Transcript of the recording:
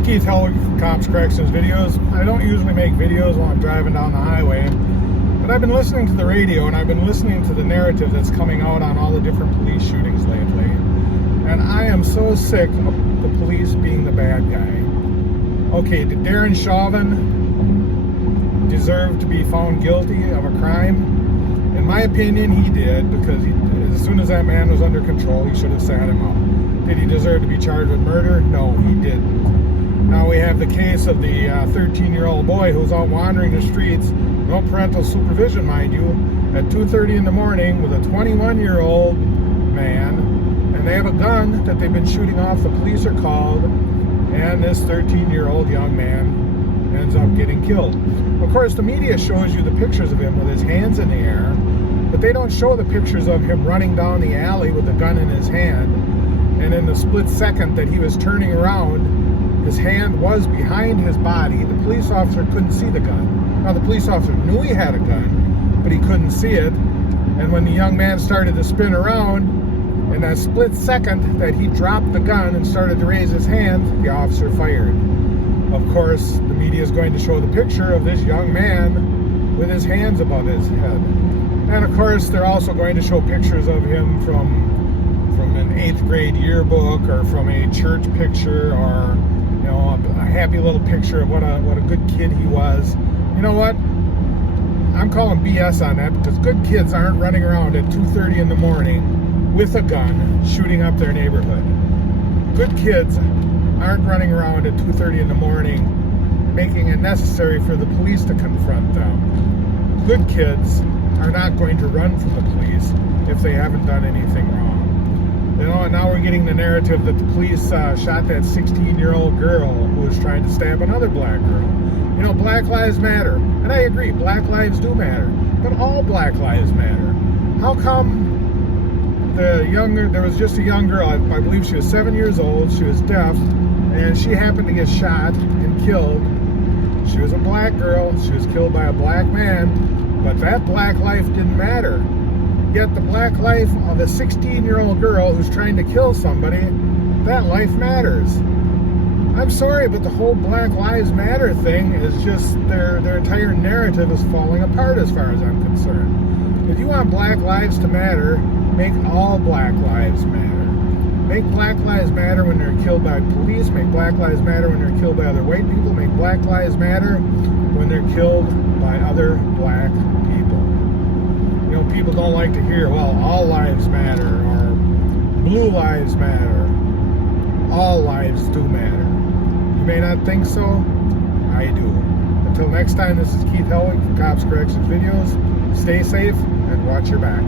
is Keith Helwig from Cops Corrections Videos. I don't usually make videos while I'm driving down the highway, but I've been listening to the radio and I've been listening to the narrative that's coming out on all the different police shootings lately. And I am so sick of the police being the bad guy. Okay, did Darren Chauvin deserve to be found guilty of a crime? In my opinion, he did, because as soon as that man was under control, he should have sat him up. Did he deserve to be charged with murder? No, he didn't. Now we have the case of the 13-year-old boy who's out wandering the streets, no parental supervision, mind you, at 2:30 in the morning with a 21-year-old man, and they have a gun that they've been shooting off. The police are called, and this 13-year-old young man ends up getting killed. Of course, the media shows you the pictures of him with his hands in the air, but they don't show the pictures of him running down the alley with the gun in his hand. And in the split second that he was turning around, his hand was behind his body. The police officer couldn't see the gun. Now, the police officer knew he had a gun, but he couldn't see it. And when the young man started to spin around, in that split second that he dropped the gun and started to raise his hand, the officer fired. Of course, the media is going to show the picture of this young man with his hands above his head. And of course, they're also going to show pictures of him from an 8th grade yearbook, or from a church picture, or a happy little picture of what a good kid he was. You know what? I'm calling BS on that, because good kids aren't running around at 2:30 in the morning with a gun shooting up their neighborhood. Good kids aren't running around at 2:30 in the morning making it necessary for the police to confront them. Good kids are not going to run from the police if they haven't done anything wrong. And now we're getting the narrative that the police shot that 16-year-old girl who was trying to stab another black girl. Black lives matter. And I agree, black lives do matter. But all black lives matter. How come there was just a young girl, I believe she was 7 years old, she was deaf, and she happened to get shot and killed. She was a black girl, she was killed by a black man, but that black life didn't matter. Yet the black life of a 16-year-old girl who's trying to kill somebody, that life matters. I'm sorry, but the whole Black Lives Matter thing is just, their entire narrative is falling apart as far as I'm concerned. If you want black lives to matter, make all black lives matter. Make black lives matter when they're killed by police. Make black lives matter when they're killed by other white people. Make black lives matter when they're killed by other black people. People don't like to hear, well, all lives matter, or blue lives matter. All lives do matter. You may not think so. I do. Until next time, this is Keith Helwig from Cops Corrections Videos. Stay safe and watch your back.